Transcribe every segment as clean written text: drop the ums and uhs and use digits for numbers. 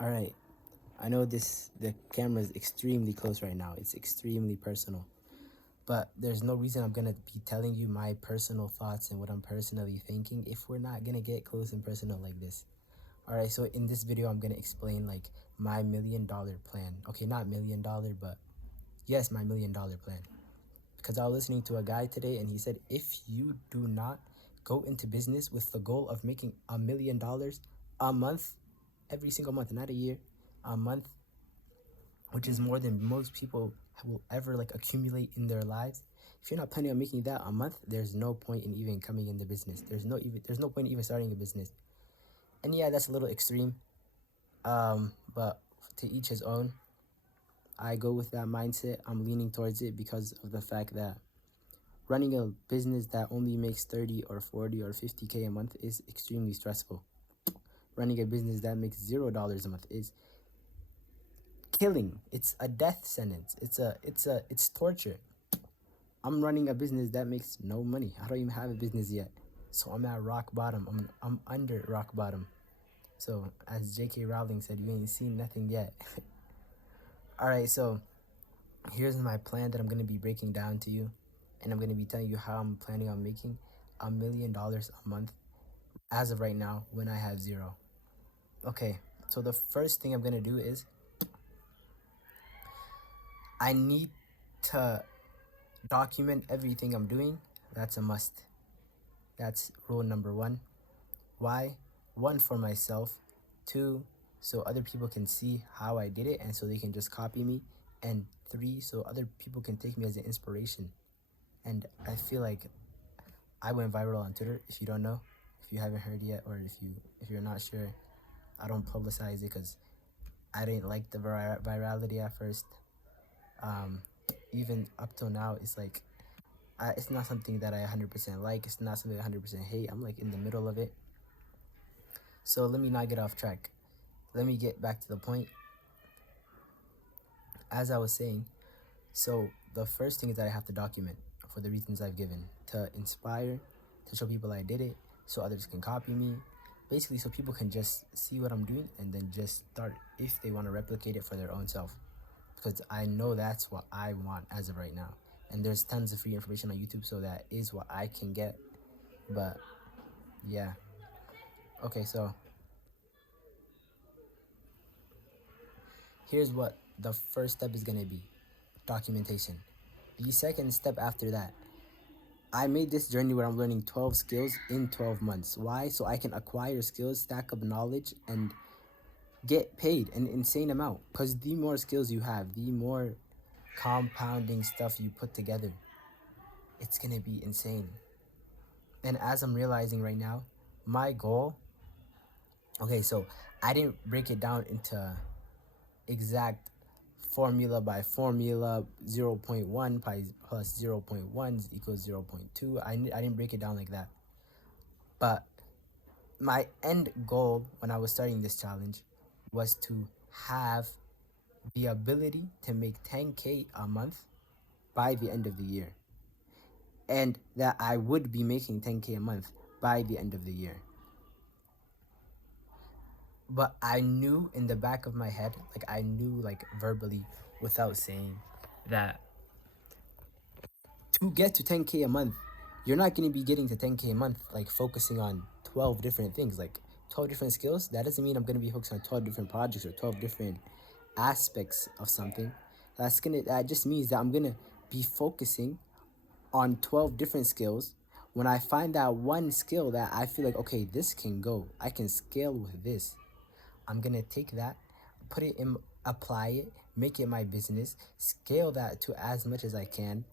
All right. I know the camera is extremely close right now. It's extremely personal. But there's no reason I'm gonna be telling you my personal thoughts and what I'm personally thinking if we're not gonna get close and personal like this. All right, so in this video, I'm gonna explain like my $1 million plan. Okay, not $1 million, but yes, my $1 million plan. Because I was listening to a guy today and he said, if you do not go into business with the goal of making $1 million a month, every single month, not a year, a month, which is more than most people will ever like accumulate in their lives. If you're not planning on making that a month, there's no point in even coming into business. There's no point in even starting a business. And yeah, that's a little extreme. But to each his own. I go with that mindset. I'm leaning towards it because of the fact that running a business that only makes 30 or 40 or 50K a month is extremely stressful. Running a business that makes $0 a month is killing. It's a death sentence. It's torture. I'm running a business that makes no money. I don't even have a business yet. So I'm at rock bottom. I'm under rock bottom. So as J.K. Rowling said, you ain't seen nothing yet. All right, so here's my plan that I'm gonna be breaking down to you, and I'm gonna be telling you how I'm planning on making $1 million a month as of right now when I have zero. Okay, so the first thing I'm gonna do is I need to document everything I'm doing. That's a must. That's rule number one. Why? One, for myself. Two, so other people can see how I did it and so they can just copy me. And three, so other people can take me as an inspiration. And I feel like I went viral on Twitter. If you don't know, if you haven't heard yet, or if you're not sure, I don't publicize it because I didn't like the virality at first. Um, Even up till now, it's like it's not something that I 100% like. It's not something I 100% hate. I'm like in the middle of it. So let me not get off track. Let me get back to the point. As I was saying, so the first thing is that I have to document for the reasons I've given to inspire, to show people I did it, so others can copy me. Basically, so people can just see what I'm doing and then just start if they want to replicate it for their own self. Because I know that's what I want as of right now. And there's tons of free information on YouTube, so that is what I can get. But yeah. Okay, so here's what the first step is gonna be: documentation. The second step after that, I made this journey where I'm learning 12 skills in 12 months. Why? So I can acquire skills, stack up knowledge, and get paid an insane amount. Because the more skills you have, the more compounding stuff you put together, it's gonna be insane. And as I'm realizing right now, my goal, okay, so I didn't break it down into exact formula by formula. 0.1 plus 0.1 equals 0.2. I didn't break it down like that. But my end goal when I was starting this challenge was to have the ability to make 10K a month by the end of the year. And that I would be making 10K a month by the end of the year. But I knew in the back of my head, like I knew like verbally without saying, that to get to 10K a month, you're not going to be getting to 10K a month like focusing on 12 different things, like 12 different skills. That doesn't mean I'm going to be focused on 12 different projects or 12 different aspects of something. That just means that I'm going to be focusing on 12 different skills. When I find that one skill that I feel like, okay, this can go, I can scale with this, I'm gonna take that, put it in, apply it, make it my business, scale that to as much as I can,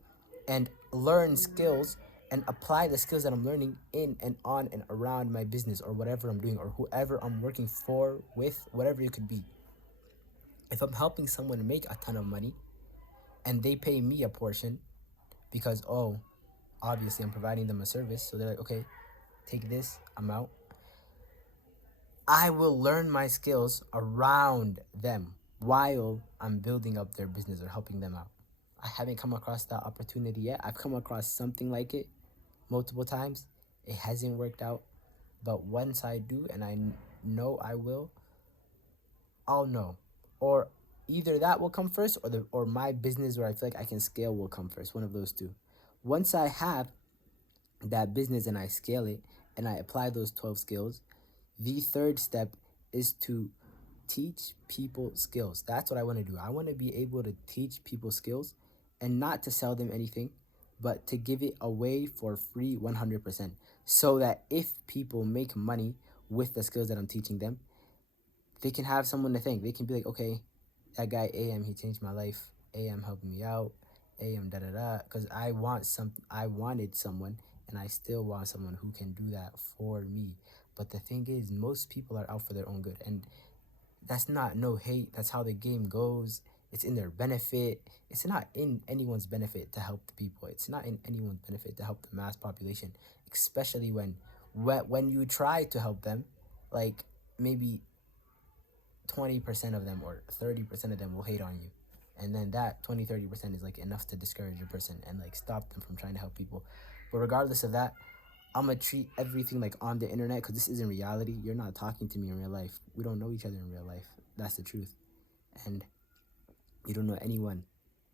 and learn skills and apply the skills that I'm learning in and on and around my business or whatever I'm doing or whoever I'm working for, with, whatever it could be. If I'm helping someone make a ton of money and they pay me a portion because, oh, obviously I'm providing them a service, so they're like, okay, take this, I'm out. I will learn my skills around them while I'm building up their business or helping them out. I haven't come across that opportunity yet. I've come across something like it multiple times. It hasn't worked out. But once I do, and I know I will, I'll know. Or either that will come first, or my business where I feel like I can scale will come first. One of those two. Once I have that business and I scale it and I apply those 12 skills, the third step is to teach people skills. That's what I want to do. I want to be able to teach people skills and not to sell them anything, but to give it away for free 100%. So that if people make money with the skills that I'm teaching them, they can have someone to thank. They can be like, okay, that guy AM, he changed my life. AM helping me out. AM da da da. Because I wanted someone, and I still want someone who can do that for me. But the thing is, most people are out for their own good, and that's not no hate. That's how the game goes. It's in their benefit. It's not in anyone's benefit to help the people. It's not in anyone's benefit to help the mass population, especially when you try to help them, like maybe 20% of them or 30% of them will hate on you. And then that 20-30% is like enough to discourage a person and like stop them from trying to help people. But regardless of that, I'm gonna treat everything like on the internet, because this isn't reality. You're not talking to me in real life. We don't know each other in real life. That's the truth. And you don't know anyone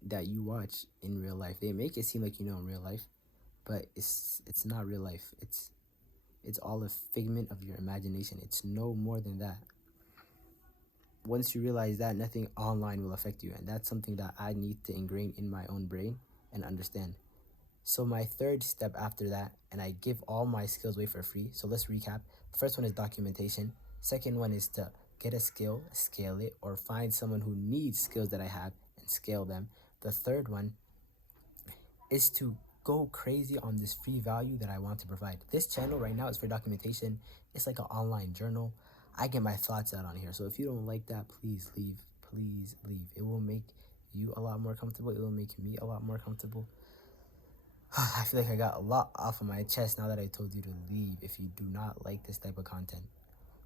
that you watch in real life. They make it seem like you know in real life, but it's not real life. It's all a figment of your imagination. It's no more than that. Once you realize that, nothing online will affect you, and that's something that I need to ingrain in my own brain and understand. So my third step after that, and I give all my skills away for free. So let's recap. The first one is documentation. Second one is to get a skill, scale it, or find someone who needs skills that I have and scale them. The third one is to go crazy on this free value that I want to provide. This channel right now is for documentation. It's like an online journal. I get my thoughts out on here. So if you don't like that, please leave. Please leave. It will make you a lot more comfortable. It will make me a lot more comfortable. I feel like I got a lot off of my chest now that I told you to leave if you do not like this type of content.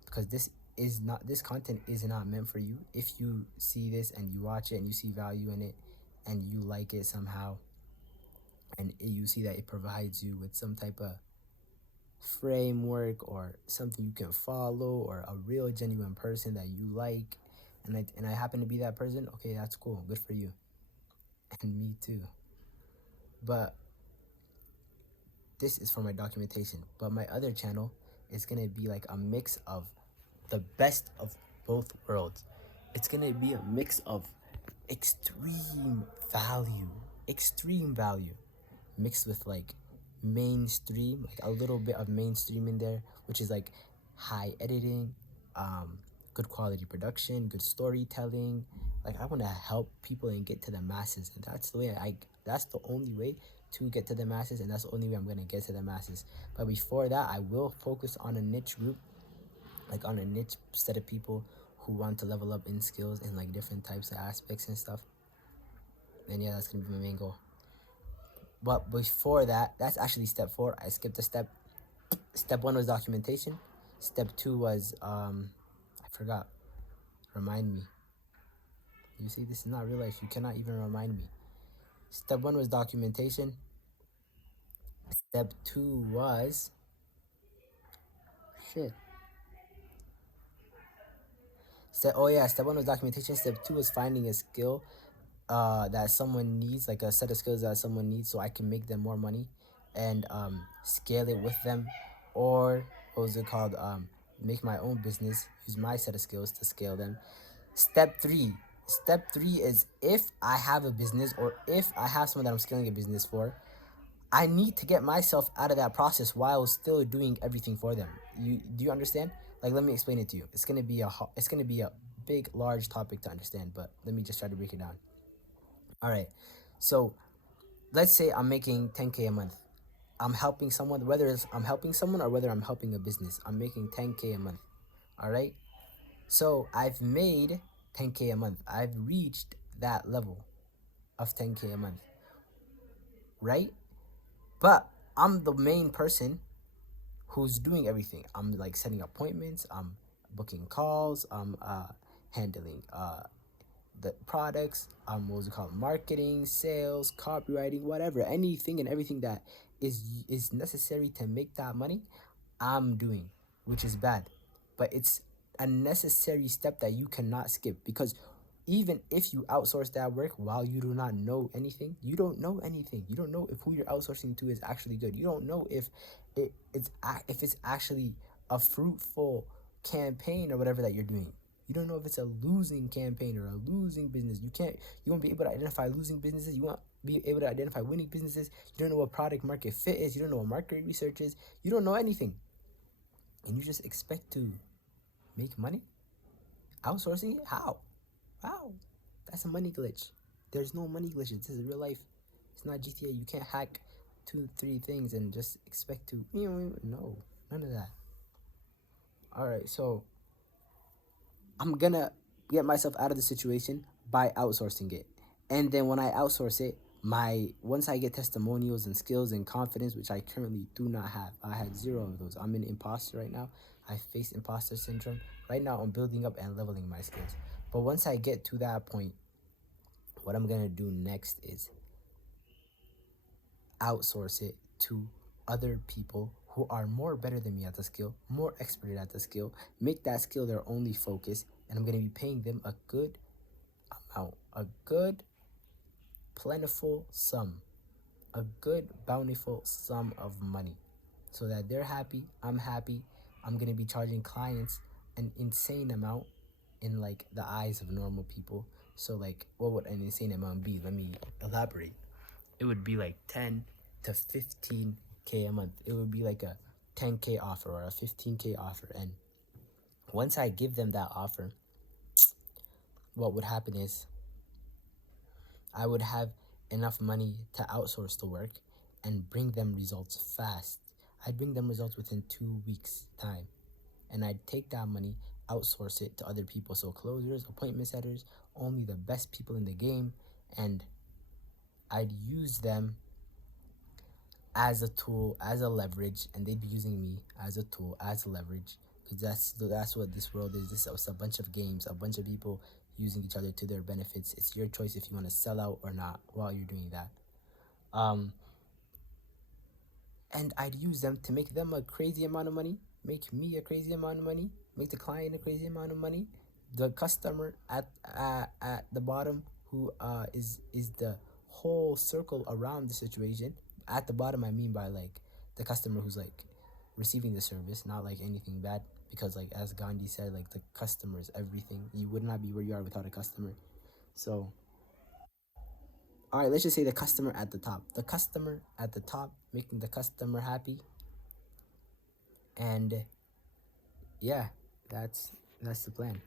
Because this content is not meant for you. If you see this and you watch it and you see value in it and you like it somehow, and you see that it provides you with some type of framework or something you can follow or a real genuine person that you like, and I happen to be that person, okay, that's cool, good for you, and me too. But this is for my documentation. But my other channel is gonna be like a mix of the best of both worlds. It's gonna be a mix of extreme value, extreme value, mixed with like mainstream, like a little bit of mainstream in there, which is like high editing, good quality production, good storytelling. Like I want to help people and get to the masses, and that's the way that's the only way to get to the masses, and that's the only way I'm going to get to the masses. But before that, I will focus on a niche group, like on a niche set of people who want to level up in skills in like different types of aspects and stuff. And yeah, that's going to be my main goal. But before that, that's actually step 4. I skipped a step. Step 1 was documentation. Step 2 was I forgot. Remind me. You see, this is not real life. You cannot even remind me. Step 1 was documentation. Step 2 was shit. Step 1 was documentation. Step 2 was finding a skill that someone needs, like a set of skills that someone needs, so I can make them more money and scale it with them, or what was it called? Make my own business, use my set of skills to scale them. Step 3 is, if I have a business or if I have someone that I'm scaling a business for, I need to get myself out of that process while still doing everything for them. Do you understand? Like, let me explain it to you. It's gonna be a big, large topic to understand, but let me just try to break it down. All right, so let's say I'm making 10K a month. I'm helping someone, whether it's I'm helping someone or whether I'm helping a business, I'm making 10K a month. All right, so I've made 10K a month. I've reached that level of 10K a month, right? But I'm the main person who's doing everything. I'm like setting appointments, I'm booking calls, I'm handling the products, what was it called, marketing, sales, copywriting, whatever, anything and everything that is necessary to make that money, I'm doing, which is bad. But it's a necessary step that you cannot skip, because even if you outsource that work while you do not know anything, you don't know anything. You don't know if who you're outsourcing to is actually good. You don't know if if it's actually a fruitful campaign or whatever that you're doing. You don't know if it's a losing campaign or a losing business. You won't be able to identify losing businesses. You won't be able to identify winning businesses. You don't know what product market fit is. You don't know what market research is. You don't know anything. And you just expect to make money outsourcing it? How? How? That's a money glitch. There's no money glitches. This is real life. It's not GTA. You can't hack 2, 3 things and just expect to, no, none of that. All right, so I'm gonna get myself out of the situation by outsourcing it. And then when I outsource it, once I get testimonials and skills and confidence, which I currently do not have, I had 0 of those. I'm an imposter right now. I face imposter syndrome. Right now, I'm building up and leveling my skills. But once I get to that point, what I'm gonna do next is outsource it to other people who are more better than me at the skill, more expert at the skill, make that skill their only focus, and I'm gonna be paying them a good amount, a good plentiful sum, a good bountiful sum of money, so that they're happy, I'm happy. I'm gonna be charging clients an insane amount in like the eyes of normal people. So like, what would an insane amount be? Let me elaborate. It would be like 10 to 15K a month. It would be like a 10K offer or a 15K offer. And once I give them that offer, what would happen is I would have enough money to outsource the work and bring them results fast. I'd bring them results within 2 weeks' time. And I'd take that money, outsource it to other people. So closers, appointment setters, only the best people in the game. And I'd use them as a tool, as a leverage, and they'd be using me as a tool, as a leverage, because that's what this world is. This is a bunch of games, a bunch of people using each other to their benefits. It's your choice if you want to sell out or not while you're doing that. Um, and I'd use them to make them a crazy amount of money, make me a crazy amount of money, make the client a crazy amount of money, the customer at the bottom who is the whole circle around the situation. At the bottom, I mean by like the customer who's like receiving the service, not like anything bad, because like as Gandhi said, like the customer is everything. You would not be where you are without a customer. So all right, let's just say the customer at the top. The customer at the top, making the customer happy. And yeah, that's the plan.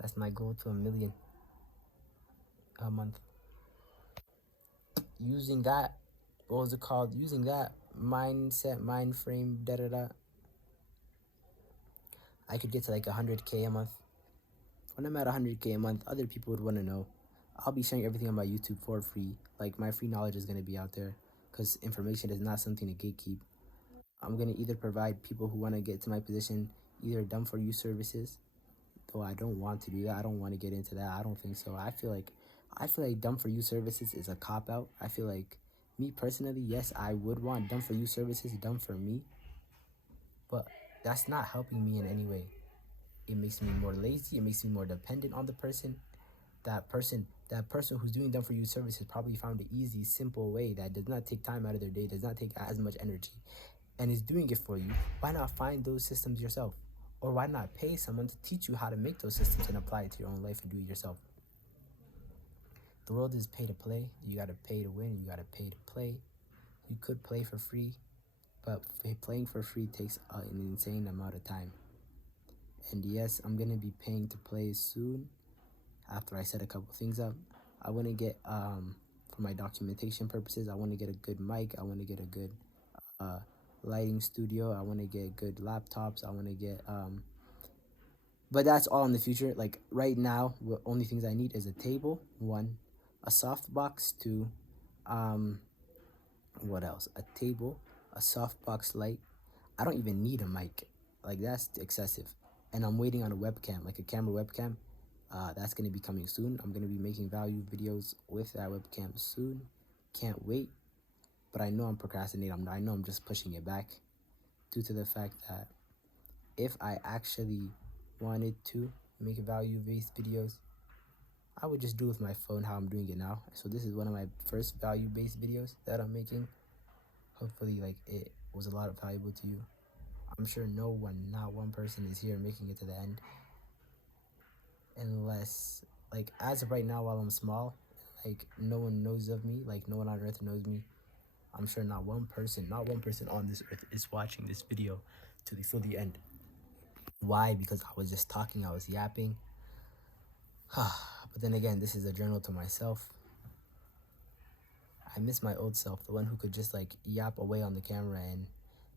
That's my goal to 1 million a month. Using that, what was it called? Using that mindset, mind frame, da da da. I could get to like 100K a month. When I'm at 100K a month, other people would want to know. I'll be sharing everything on my YouTube for free. Like my free knowledge is gonna be out there, because information is not something to gatekeep. I'm gonna either provide people who want to get to my position either done for you services, though I don't want to do that. I don't want to get into that. I don't think so. I feel like done for you services is a cop out. I feel like me personally, yes, I would want done for you services done for me, but that's not helping me in any way. It makes me more lazy. It makes me more dependent on the person. That person who's doing done for you services probably found an easy, simple way that does not take time out of their day, does not take as much energy, and is doing it for you. Why not find those systems yourself? Or why not pay someone to teach you how to make those systems and apply it to your own life and do it yourself? The world is pay to play. You gotta pay to win. You gotta pay to play. You could play for free, but playing for free takes an insane amount of time. And yes, I'm gonna be paying to play soon after I set a couple things up. I want to get for my documentation purposes, I want to get a good mic. I want to get a good uh, lighting studio. I want to get good laptops. I want to get but that's all in the future. Like right now, the only things I need is a table, one, a softbox, two, um, what else? A table, a softbox light. I don't even need a mic. Like that's excessive. And I'm waiting on a webcam, like a camera webcam. That's gonna be coming soon. I'm gonna be making value videos with that webcam soon. Can't wait. But I know I'm procrastinating. I know I'm just pushing it back due to the fact that if I actually wanted to make value-based videos, I would just do with my phone how I'm doing it now. So this is one of my first value-based videos that I'm making. Hopefully, like, it was a lot of valuable to you. I'm sure not one person is here making it to the end. Unless, like, as of right now, while I'm small, like, no one knows of me, like, no one on earth knows me. I'm sure not one person on this earth is watching this video to the end. Why? Because I was just talking, I was yapping. But then again, this is a journal to myself. I miss my old self, the one who could just like yap away on the camera and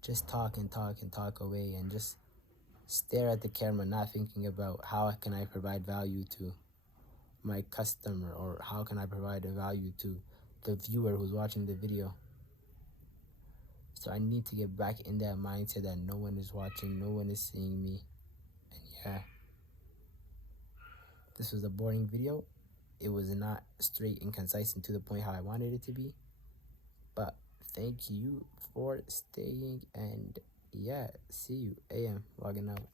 just talk and talk and talk away and just stare at the camera, not thinking about how can I provide value to my customer, or how can I provide a value to the viewer who's watching the video. So I need to get back in that mindset that no one is watching, no one is seeing me. And yeah, this was a boring video. It was not straight and concise and to the point how I wanted it to be. But thank you for staying, and yeah, see you. AM logging out.